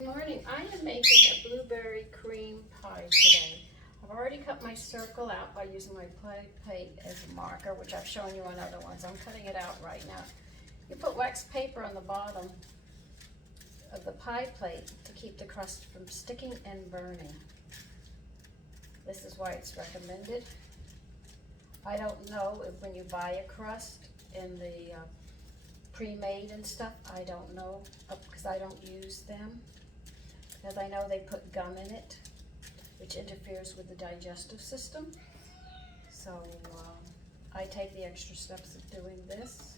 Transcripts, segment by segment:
Good morning. I am making a blueberry cream pie today. I've already cut my circle out by using my pie plate as a marker, which I've shown you on other ones. I'm cutting it out right now. You put wax paper on the bottom of the pie plate to keep the crust from sticking and burning. This is why it's recommended. I don't know if when you buy a crust in the pre-made and stuff, I don't know because I don't use them. Because I know they put gum in it, which interferes with the digestive system. So I take the extra steps of doing this.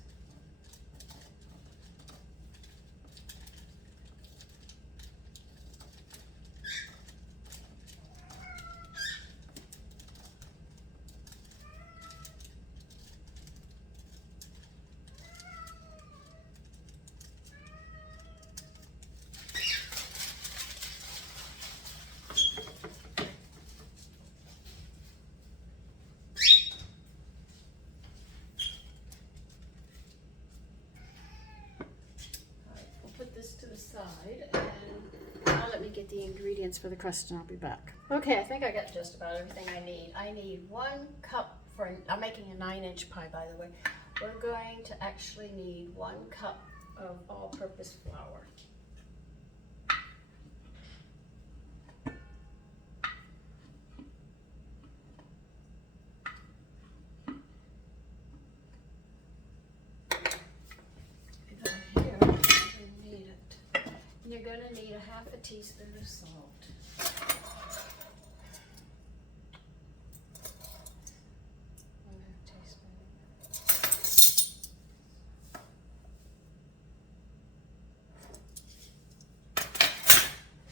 Put this to the side and now let me get the ingredients for the crust and I'll be back. Okay, I think I got just about everything I need. I need 1 cup for, I'm making a 9-inch pie by the way. We're going to actually need 1 cup of all-purpose flour. You're going to need a 1/2 teaspoon of salt.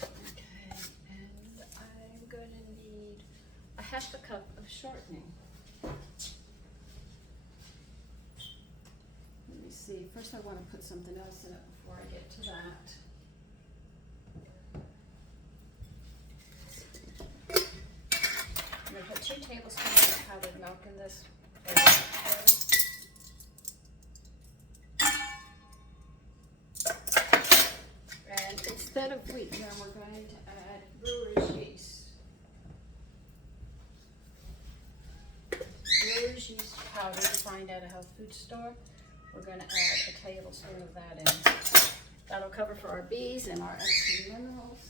Okay, and I'm going to need a 1/2 cup of shortening. Let me see, first I want to put something else in it before I get to that. I'm going to put 2 tablespoons of powdered milk in this. And instead of wheat, then we're going to add brewer's yeast. Brewer's yeast powder you find at a health food store. We're going to add a tablespoon of that in. That'll cover for our bees and our extra minerals.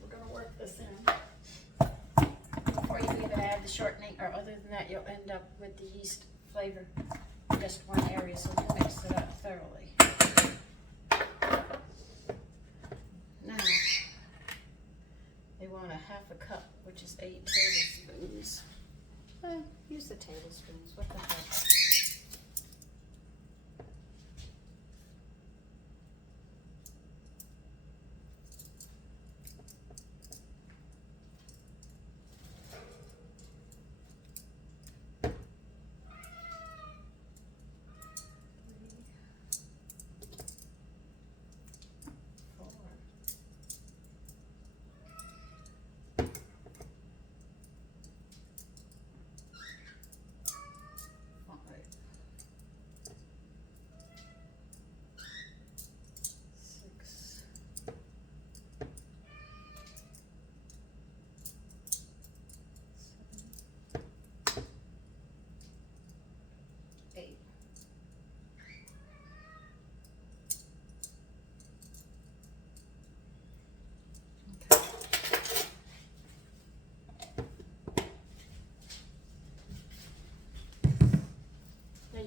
We're going to work this in. Before you even add the shortening, or other than that, you'll end up with the yeast flavor in just one area, so we'll mix it up thoroughly. Now, they want a 1/2 cup, which is 8 tablespoons. Use the tablespoons, what the heck.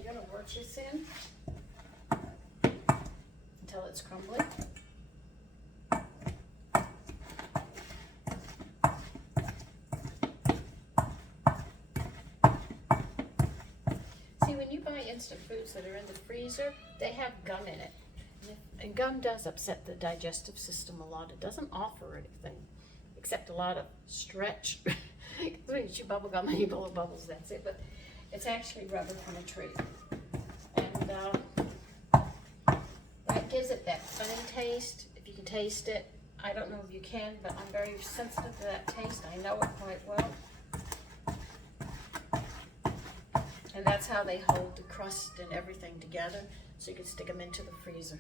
You're going to work this in until it's crumbly. See, when you buy instant foods that are in the freezer, they have gum in it. And gum does upset the digestive system a lot. It doesn't offer anything except a lot of stretch. When you chew bubble gum and you blow bubbles, that's it. But it's actually rubber from a tree. And that gives it that funny taste. If you can taste it, I don't know if you can, but I'm very sensitive to that taste. I know it quite well. And that's how they hold the crust and everything together, so you can stick them into the freezer.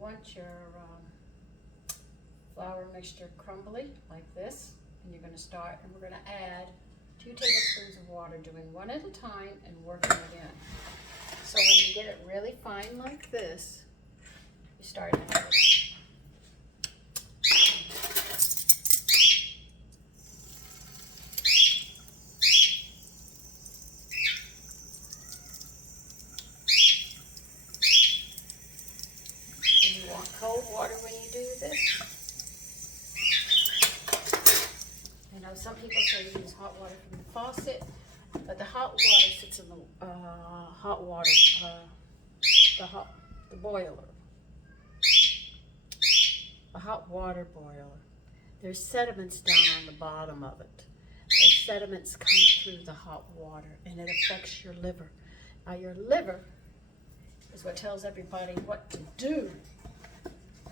Want your flour mixture crumbly like this, and you're going to start, and we're going to add 2 tablespoons of water, doing one at a time and working it in. So when you get it really fine like this, you start adding. Cold water when you do this. I know some people say use hot water from the faucet, but the hot water sits in the the boiler, a hot water boiler. There's sediments down on the bottom of it. Those sediments come through the hot water, and it affects your liver. Now your liver is what tells everybody what to do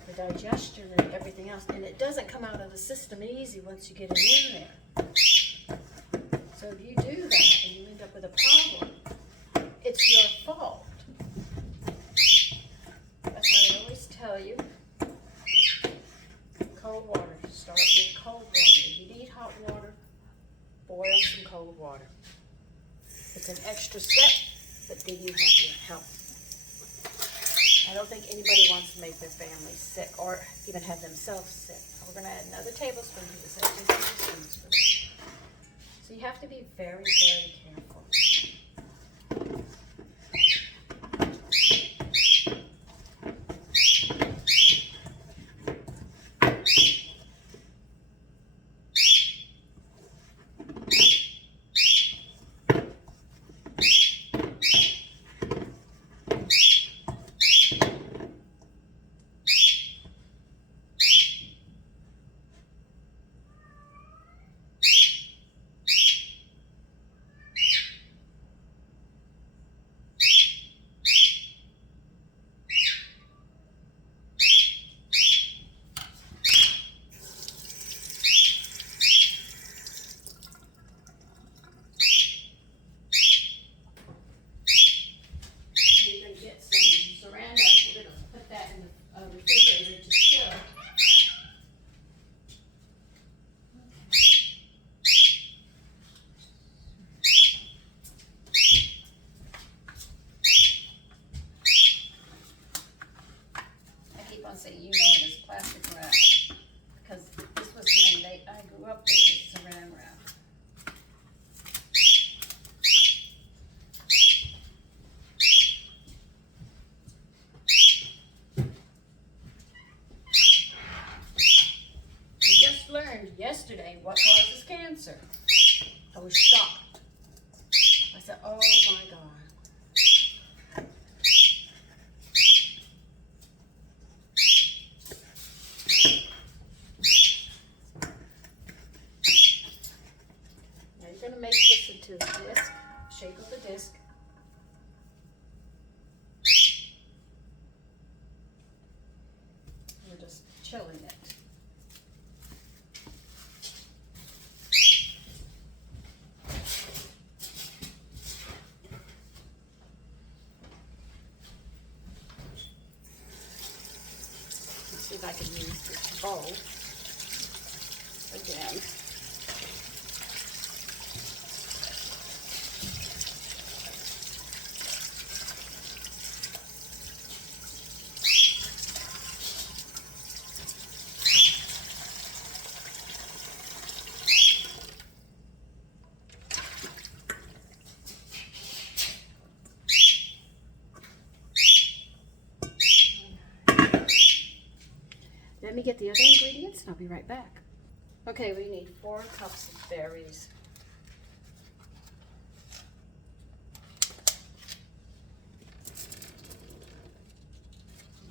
for digestion and everything else, and it doesn't come out of the system easy once you get it in there. So if you do that and you end up with a problem, it's your fault. That's why I always tell you, cold water. Start with cold water. If you need hot water, boil some cold water. It's an extra step, but then you have your help. I don't think anybody wants to make their family sick or even have themselves sick. We're going to add another tablespoon to this. 2 tablespoons for this. So you have to be very, very careful. Say, you know, it is plastic wrap, because this was when I grew up with this saran wrap. I just learned yesterday what causes cancer. I was shocked. I said, oh my God. Going to make this into a disc, shape of the disc. We're just chilling it. Let's see if I can use this bowl again. Let me get the other ingredients and I'll be right back. Okay, we need 4 cups of berries.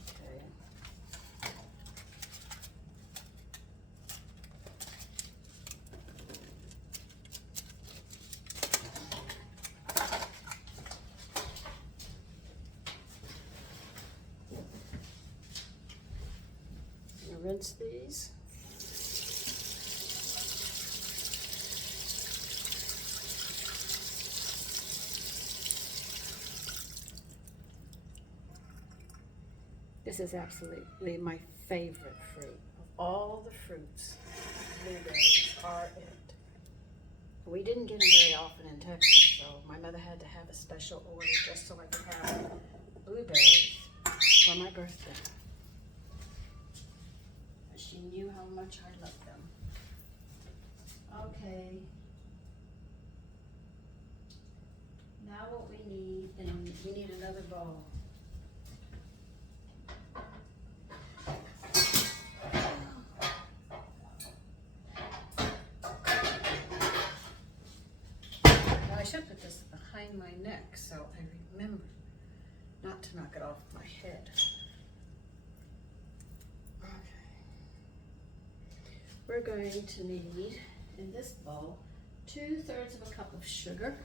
Okay. rinse these. This is absolutely my favorite fruit. Of all the fruits, blueberries are it. We didn't get them very often in Texas, so my mother had to have a special order just so I could have blueberries for my birthday. She knew how much I loved them. Okay. Now what we need, and we need another bowl. Now I should put this behind my neck so I remember not to knock it off my head. We're going to need, in this bowl, 2/3 of a cup of sugar.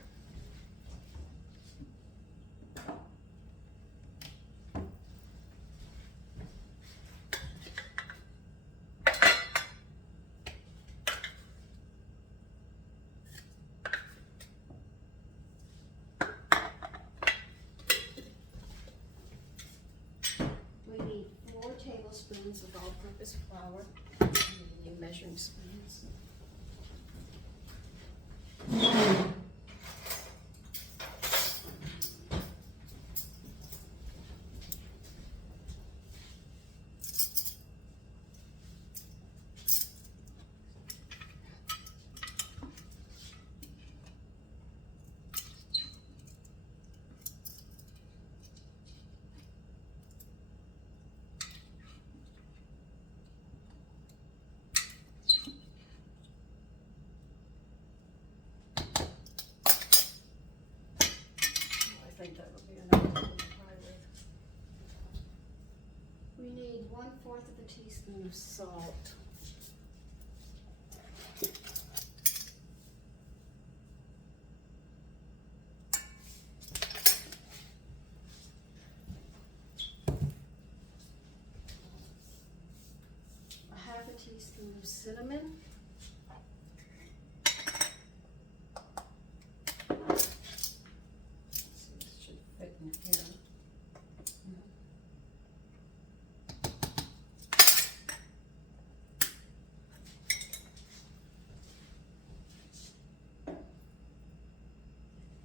We need 4 tablespoons of all-purpose flour. New measuring spoons. I think that would be enough to try with. We need 1/4 of a teaspoon of salt. A 1/2 teaspoon of cinnamon. Here.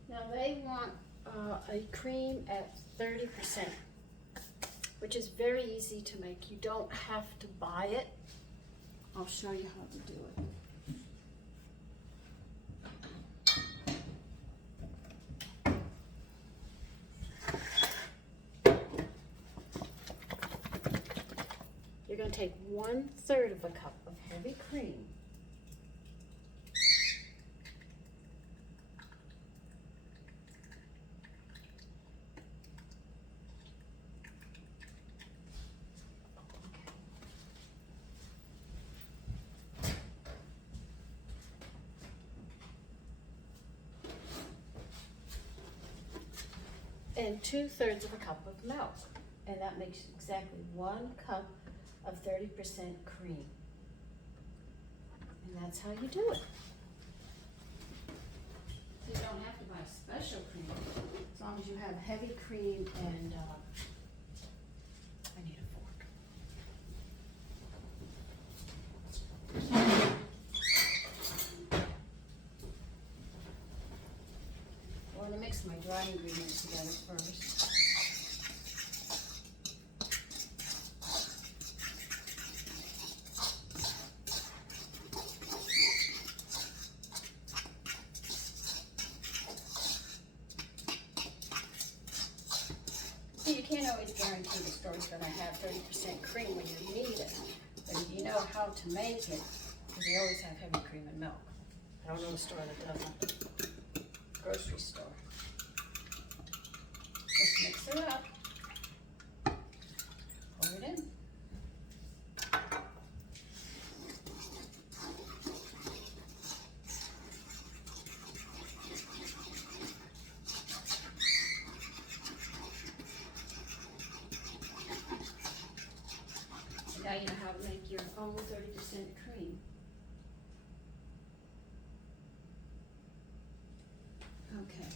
Now they want a cream at 30%, which is very easy to make. You don't have to buy it. I'll show you how to do it. You're going to take 1/3 of a cup of heavy cream. And 2/3 of a cup of milk. And that makes exactly 1 cup of 30% cream. And that's how you do it. You don't have to buy special cream, as long as you have heavy cream and, I need a fork. I want to mix my dry ingredients together first. You can't always guarantee the store's going to have 30% cream when you need it. But if you know how to make it, because they always have heavy cream and milk. I don't know a store that doesn't. Grocery store. Just mix it up. Pour it in. tell you how to make your own 30% cream. Okay.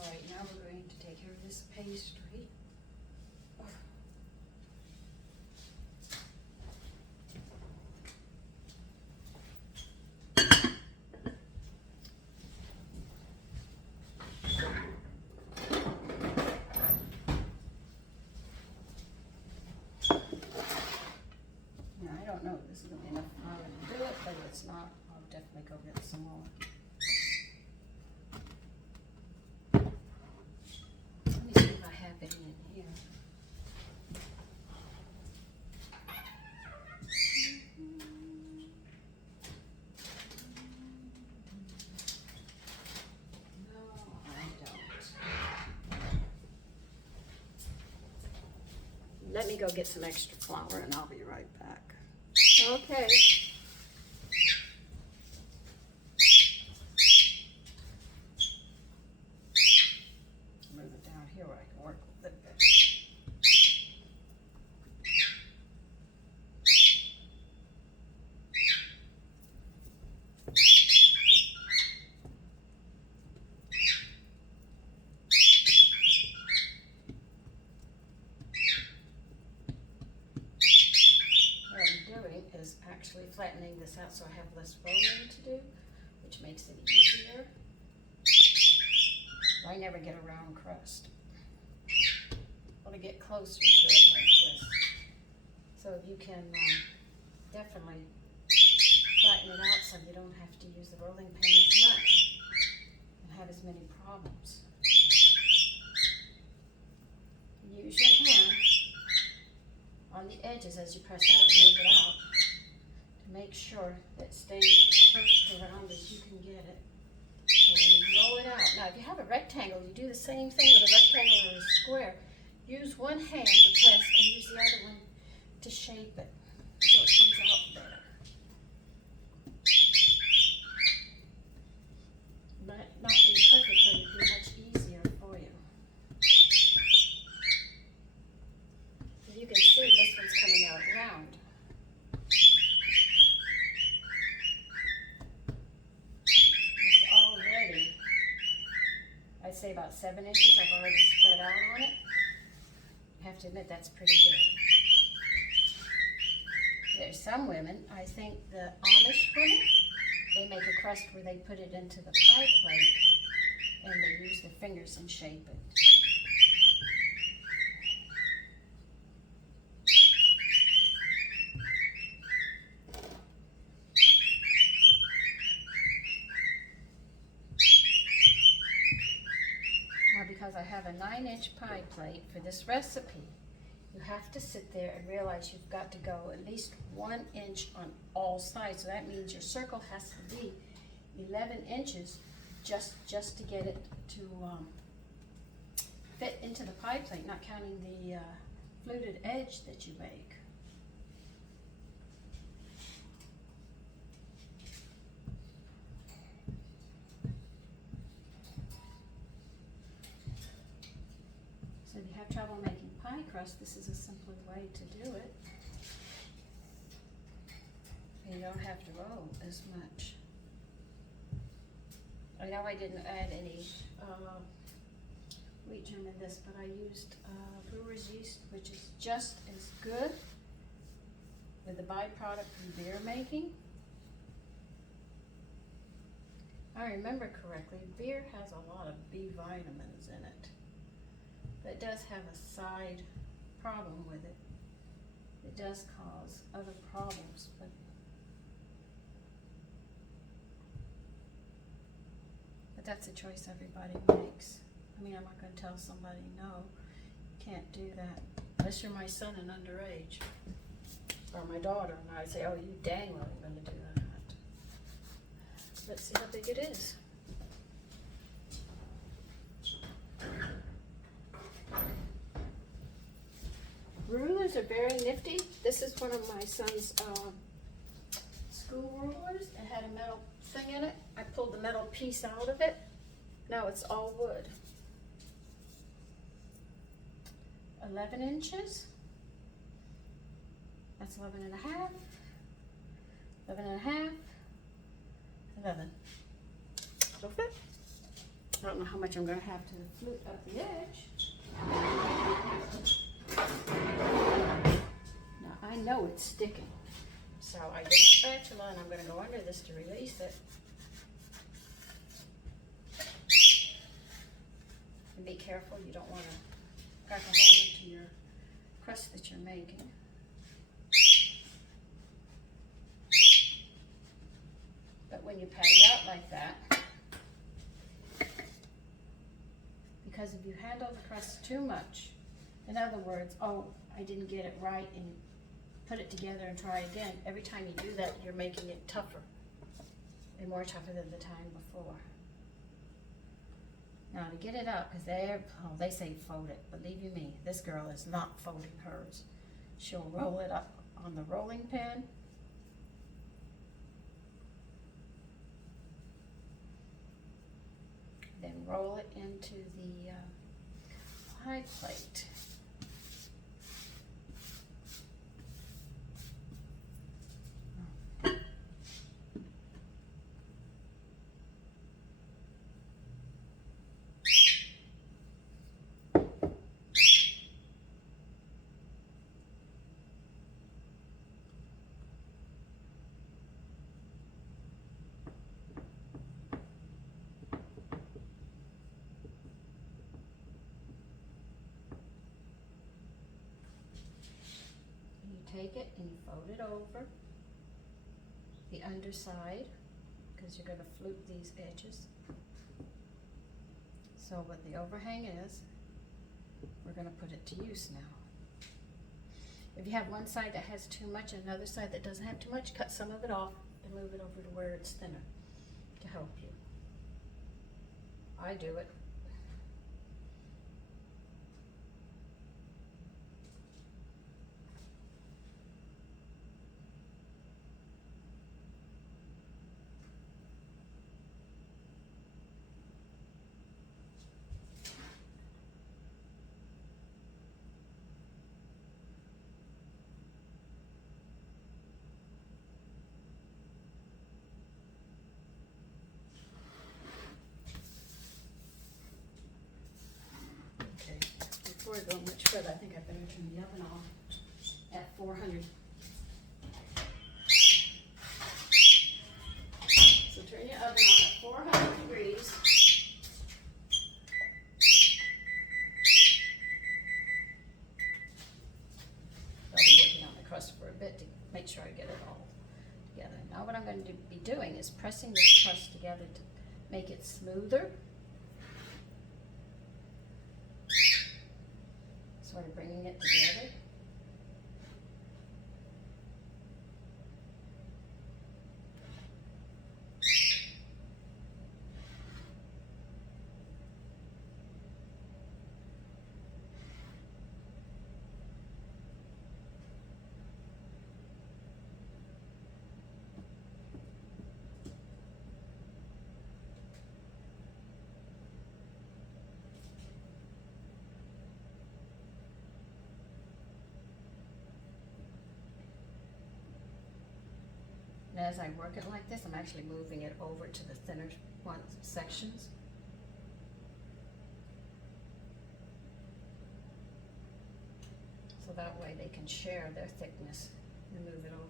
All right, now we're going to take care of this pastry. Now, I don't know if this is going to be enough flour to do it, but if it's not, I'll definitely go get some more. Let me see if I have any in here. No, I don't. Let me go get some extra flour and I'll be right back. Okay. Move it down here where I can work with it better. Is actually flattening this out so I have less rolling to do, which makes it easier. I never get a round crust. I want to get closer to it like this. So if you can definitely flatten it out so you don't have to use the rolling pin as much and have as many problems. Use your hand on the edges as you press out and move it out. Make sure that stays as close to round as you can get it. So when you roll it out, now if you have a rectangle, you do the same thing with a rectangle or a square. Use one hand to press and use the other one to shape it so it comes out better. Might not be perfect, but it'll be much easier for you. As you can see, this one's coming out round. I'd say about 7 inches. I've already spread out on it. I have to admit that's pretty good. There's some women, I think the Amish women, they make a crust where they put it into the pie plate and they use their fingers and shape it. Because I have a 9-inch pie plate for this recipe, you have to sit there and realize you've got to go at least 1 inch on all sides. So that means your circle has to be 11 inches just to get it to fit into the pie plate, not counting the fluted edge that you make. So if you have trouble making pie crust, this is a simpler way to do it. And you don't have to roll as much. I know I didn't add any wheat germ in this, but I used brewer's yeast, which is just as good with the byproduct from beer making. I remember correctly, beer has a lot of B vitamins in it. But it does have a side problem with it. It does cause other problems, but that's a choice everybody makes. I mean, I'm not going to tell somebody, no, can't do that. Unless you're my son and underage, or my daughter, and I say, oh, you dang well you're going to do that. Let's see how big it is. Rulers are very nifty. This is one of my son's school rulers. It had a metal thing in it. I pulled the metal piece out of it. Now it's all wood. 11 inches. That's 11 and a half. 11 and a half. 11. It'll fit. I don't know how much I'm going to have to flute up the edge. Now I know it's sticking. So I get a spatula and I'm going to go under this to release it. And be careful, you don't want to crack a hole into your crust that you're making. But when you pat it out like that, because if you handle the crust too much, in other words, oh, I didn't get it right, and you put it together and try again, every time you do that, you're making it tougher, and more tougher than the time before. Now to get it up, because they say fold it. Believe you me, this girl is not folding hers. She'll roll it up on the rolling pin. Then roll it into the pie plate. Take it and you fold it over the underside, because you're going to flute these edges. So what the overhang is, we're going to put it to use now. If you have one side that has too much and another side that doesn't have too much, cut some of it off and move it over to where it's thinner to help you. I do it. Before I go much further, I think I better turn the oven on at 400. So turn your oven on at 400 degrees. I'll be working on the crust for a bit to make sure I get it all together. Now what I'm going to be doing is pressing this crust together to make it smoother. Sort of bringing it together. And as I work it like this, I'm actually moving it over to the thinner sections. So that way they can share their thickness and move it over.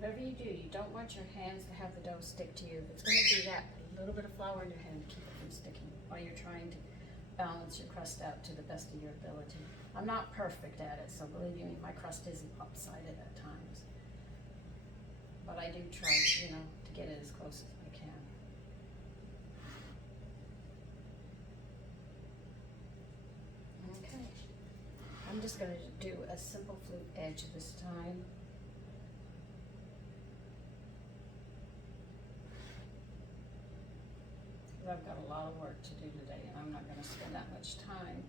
Whatever you do, you don't want your hands to have the dough stick to you. If it's gonna do that, put a little bit of flour in your hand to keep it from sticking while you're trying to balance your crust out to the best of your ability. I'm not perfect at it, so believe you me, my crust is lopsided at times. But I do try, you know, to get it as close as I can. Okay. I'm just gonna do a simple flute edge this time. I've got a lot of work to do today, and I'm not gonna spend that much time.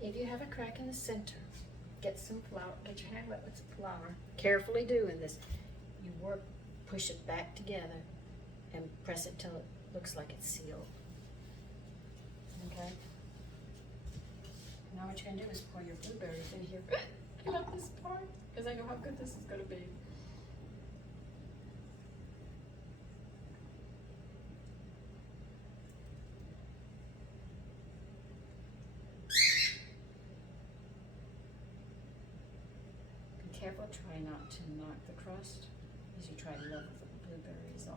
If you have a crack in the center, get some flour, get your hand wet with some flour. Carefully doing this. You push it back together and press it till it looks like it's sealed. Okay? Now what you're gonna do is pour your blueberries in here. I love this part, because I know how good this is gonna be. Careful, try not to knock the crust as you try to level the blueberries off.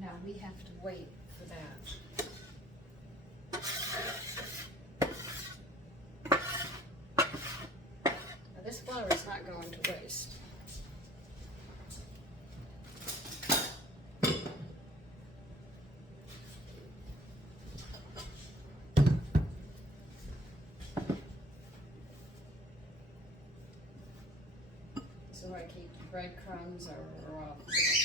Now we have to wait for that. Now this flour is not going to waste. This is where I keep breadcrumbs or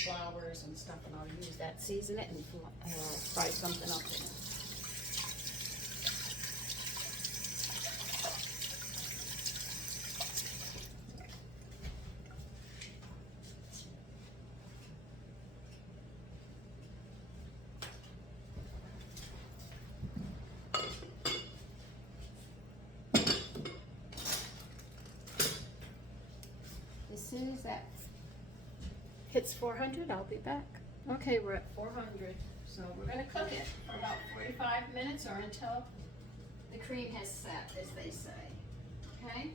flours and stuff, and I'll use that, season it, and fry something up in it. As soon as that hits 400, I'll be back. Okay, we're at 400, so we're going to cook it for about 45 minutes or until the cream has set, as they say. Okay?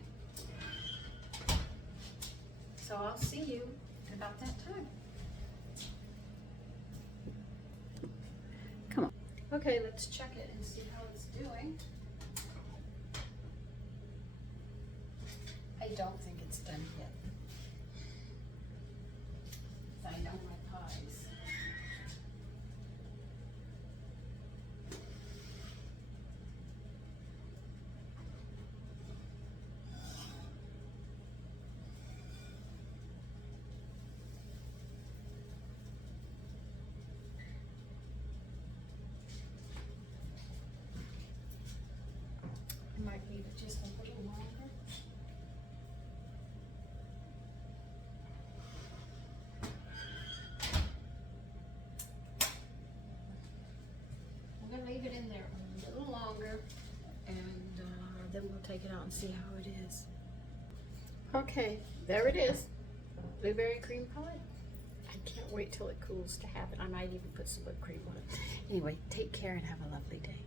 So I'll see you about that time. Come on. Okay, let's check it and see how it's doing. I don't think it's done yet. I know my pies. I might leave it just a little longer. take it out and see how it is. Okay, there it is. Blueberry cream pie. I can't wait till it cools to have it. I might even put some whipped cream on it. Anyway, take care and have a lovely day.